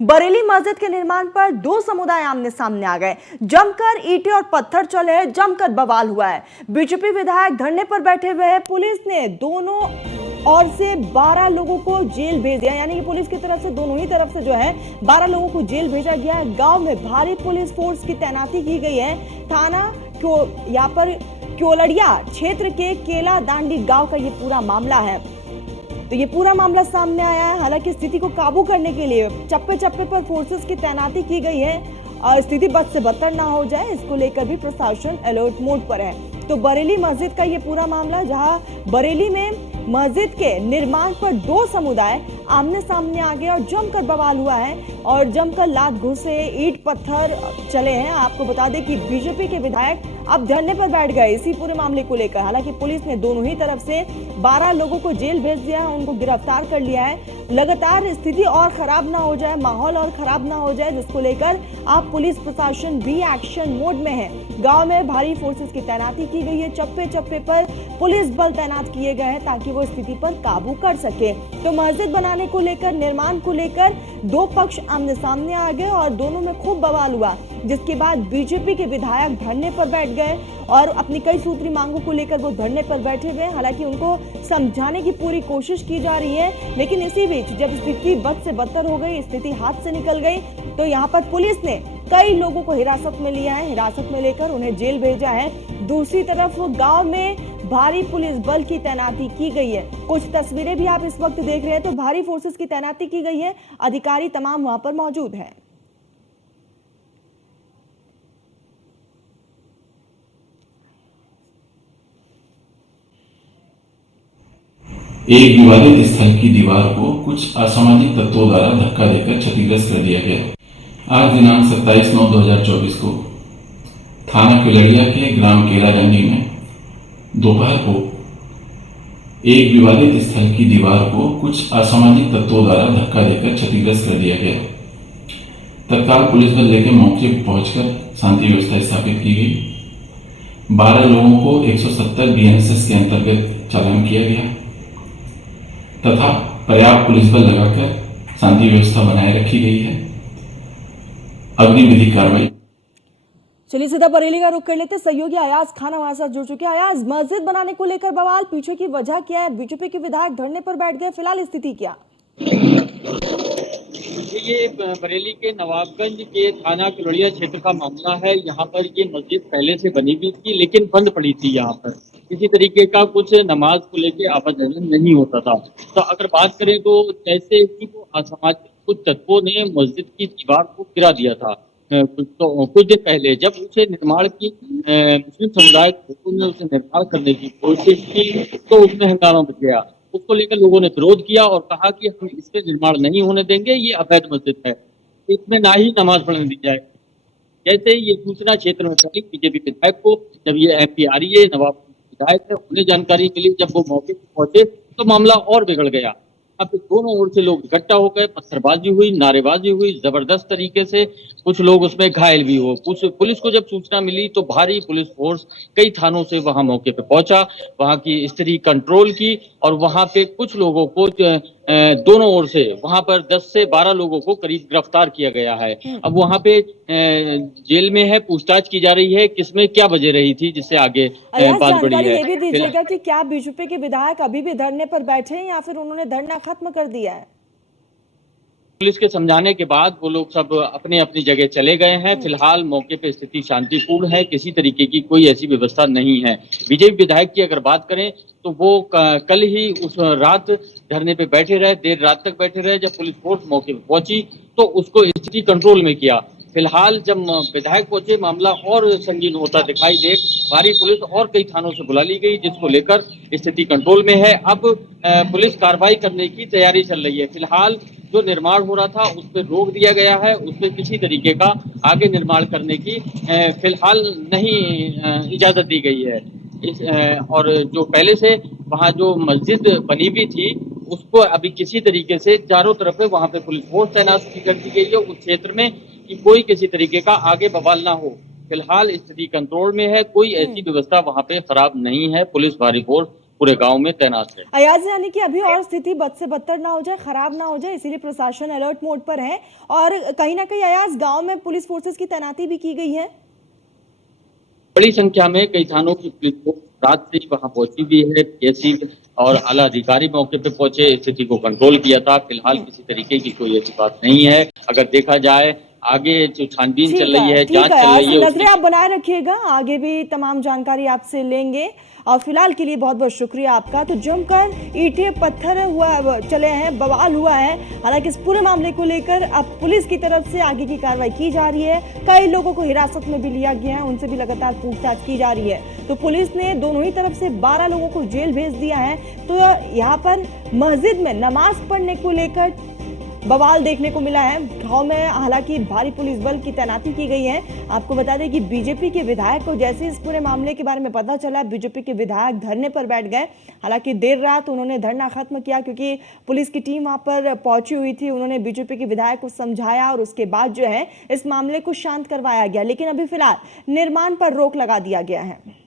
बरेली मस्जिद के निर्माण पर दो समुदाय आमने सामने आ गए। जमकर ईंटें और पत्थर चले, जमकर बवाल हुआ है। बीजेपी विधायक धरने पर बैठे हुए हैं। पुलिस ने दोनों ओर से 12 लोगों को जेल भेज दिया, यानी कि पुलिस की तरफ से दोनों ही तरफ से जो है 12 लोगों को जेल भेजा गया है। गांव में भारी पुलिस फोर्स की तैनाती की गई है। थाना यहाँ पर क्योलड़िया क्षेत्र के केला दांडी गांव का ये पूरा मामला है। तो ये पूरा मामला सामने आया है। हालांकि स्थिति को काबू करने के लिए चप्पे चप्पे पर फोर्सेस की तैनाती की गई है और स्थिति बद से बदतर ना हो जाए, इसको लेकर भी प्रशासन अलर्ट मोड पर है। तो बरेली मस्जिद का ये पूरा मामला, जहां बरेली में मस्जिद के निर्माण पर दो समुदाय आमने सामने आ गए और जमकर बवाल हुआ है और जमकर लात घुसे, ईंट पत्थर चले हैं। आपको बता दें कि बीजेपी के विधायक अब धरने पर बैठ गए इसी पूरे मामले को लेकर। हालांकि पुलिस ने दोनों ही तरफ से 12 लोगों को जेल भेज दिया है, उनको गिरफ्तार कर लिया है। लगातार स्थिति और खराब ना हो जाए, माहौल और खराब ना हो जाए, जिसको लेकर अब पुलिस प्रशासन भी एक्शन मोड में है। गांव में भारी फोर्सेस की तैनाती की गई है। चप्पे चप्पे पर पुलिस बल तैनात किए गए हैं ताकि वो स्थिति पर काबू कर सके। तो मस्जिद बनाने को लेकर, निर्माण को लेकर दो पक्ष आमने सामने आ गए और दोनों में खूब बवाल हुआ, जिसके बाद बीजेपी के विधायक धरने पर बैठ गए और अपनी कई सूत्री मांगों को लेकर वो धरने पर बैठे हुए। हालांकि उनको समझाने की पूरी कोशिश की जा रही है, लेकिन इसी बीच जब स्थिति बद से बदतर हो गई, स्थिति हाथ से निकल गई, तो यहाँ पर पुलिस ने कई लोगों को हिरासत में लिया है। हिरासत में लेकर उन्हें जेल भेजा है। दूसरी तरफ गांव में भारी पुलिस बल की तैनाती की गई है। कुछ तस्वीरें भी आप इस वक्त देख रहे हैं। तो भारी फोर्सेस की तैनाती की गई है, अधिकारी तमाम वहां पर मौजूद हैं। एक विवादित स्थल की दीवार को कुछ असामाजिक तत्वों द्वारा धक्का देकर क्षतिग्रस्त कर दिया गया। आज दिनांक 27/9/2024 को थाना क्योलड़िया के ग्राम केला दांडी में दोपहर को एक विवादित स्थल की दीवार को कुछ असामाजिक तत्वों द्वारा धक्का देकर क्षतिग्रस्त कर दिया गया। तत्काल पुलिस बल लेकर मौके पर पहुंचकर शांति व्यवस्था स्थापित की गई। 12 लोगों को 170 BNSS के अंतर्गत चालान किया गया तथा पर्याप्त पुलिस बल लगाकर शांति व्यवस्था बनाए रखी गई है। अग्नि विधिक कार्रवाई। चलिए सीधा बरेली का रुख कर लेते। सहयोगी अयाज खान हमारे साथ जुड़ चुके हैं। अयाज, मस्जिद बनाने को लेकर बवाल, पीछे की वजह क्या है? बीजेपी के विधायक धरने पर बैठ गए, फिलहाल स्थिति क्या? ये बरेली के नवाबगंज के थाना क्योलड़िया क्षेत्र का मामला है। यहाँ पर ये मस्जिद पहले से बनी हुई थी, लेकिन बंद पड़ी थी। यहाँ पर किसी तरीके का कुछ नमाज को लेके आवाजाही नहीं होता था। तो अगर बात करें तो जैसे कि वो असामाजिक कुछ तत्वों ने मस्जिद की दीवार को गिरा दिया था कुछ दिन पहले, जब उसे निर्माण की मुस्लिम समुदाय ने उसे निर्माण करने की कोशिश की तो उसमें हंगामा मच गया। उसको लेकर लोगों ने विरोध किया और कहा कि हम इससे निर्माण नहीं होने देंगे, ये अवैध मस्जिद है, इसमें ना ही नमाज पढ़ने दी जाए। जैसे ये सूचना क्षेत्र में फैली, बीजेपी विधायक को जब ये MP आ रही है, नवाब विधायक है, उन्हें जानकारी मिली। जब वो मौके पर पहुंचे तो मामला और बिगड़ गया। अब दोनों ओर से लोग इकट्ठा हो गए, पत्थरबाजी हुई, नारेबाजी हुई, जबरदस्त तरीके से कुछ लोग उसमें घायल भी हो। पुलिस को जब सूचना मिली तो भारी पुलिस फोर्स कई थानों से वहां मौके पे पहुंचा, वहां की स्थिति कंट्रोल की और वहां पे कुछ लोगों को दोनों ओर से वहां पर 10 से 12 लोगों को करीब गिरफ्तार किया गया है। अब वहां पे जेल में है, पूछताछ की जा रही है किसमें क्या वजह रही थी, जिससे आगे बात बढ़ी है। ये भी दीजिएगा कि क्या बीजेपी के विधायक अभी भी धरने पर बैठे हैं या फिर उन्होंने धरना खत्म कर दिया है? पुलिस के समझाने के बाद वो लोग सब अपने अपनी जगह चले गए हैं। फिलहाल मौके पे स्थिति शांतिपूर्ण है, किसी तरीके की कोई ऐसी व्यवस्था नहीं है। बीजेपी विधायक की अगर बात करें तो वो कल ही उस रात धरने पे बैठे रहे, देर रात तक बैठे रहे। जब पुलिस फोर्स मौके पे पहुंची तो उसको स्थिति कंट्रोल में किया। फिलहाल जब विधायक पहुंचे, मामला और संगीन होता दिखाई दे, भारी पुलिस और कई थानों से बुला ली गई, जिसको लेकर स्थिति कंट्रोल में है। अब पुलिस कार्रवाई करने की तैयारी चल रही है। फिलहाल जो निर्माण हो रहा था उस पर रोक दिया गया है, उस पर किसी तरीके का आगे निर्माण करने की फिलहाल नहीं इजाजत दी गई है। और जो पहले से वहाँ जो मस्जिद बनी हुई थी उसको अभी किसी तरीके से चारों तरफ वहाँ पे पुलिस फोर्स तैनात कर दी गई है उस क्षेत्र में, कि कोई किसी तरीके का आगे बवाल ना हो। फिलहाल स्थिति कंट्रोल में है, कोई ऐसी व्यवस्था वहाँ पे खराब नहीं है। पुलिस भारी फोर्स पूरे गांव में तैनात है। अयाज, यानी कि अभी और स्थिति बद से बदतर ना हो जाए, खराब ना हो जाए, इसीलिए प्रशासन अलर्ट मोड पर है और कहीं ना कहीं अयाज गांव में पुलिस फोर्सेस की तैनाती भी की गई है। बड़ी संख्या में कई थानों की पुलिस फोर्स रात से ही वहां पहुंची भी है। तहसील और आला अधिकारी मौके पे पहुंचे, स्थिति को कंट्रोल किया था। फिलहाल किसी तरीके की कोई ऐसी बात नहीं है। अगर देखा जाए आगे जो छानबीन चल रही है, जांच चल रही है, नजरें आप बनाए रखिएगा, आगे भी तमाम जानकारी आपसे लेंगे और फिलहाल के लिए बहुत बहुत शुक्रिया आपका। तो जमकर ईंटें पत्थर हुआ चले हैं, बवाल हुआ है। हालांकि इस पूरे मामले को लेकर अब पुलिस की तरफ से आगे की कार्रवाई की जा रही है। कई लोगों को हिरासत में भी लिया गया है, उनसे भी लगातार पूछताछ की जा रही है। तो पुलिस ने दोनों ही तरफ से 12 लोगों को जेल भेज दिया है। तो यहाँ पर मस्जिद में नमाज पढ़ने को लेकर बवाल देखने को मिला है। गांव में हालांकि भारी पुलिस बल की तैनाती की गई है। आपको बता दें कि बीजेपी के विधायक को जैसे इस पूरे मामले के बारे में पता चला, बीजेपी के विधायक धरने पर बैठ गए। हालांकि देर रात उन्होंने धरना खत्म किया क्योंकि पुलिस की टीम वहां पर पहुंची हुई थी। उन्होंने बीजेपी के विधायक को समझाया और उसके बाद जो है इस मामले को शांत करवाया गया। लेकिन अभी फिलहाल निर्माण पर रोक लगा दिया गया है।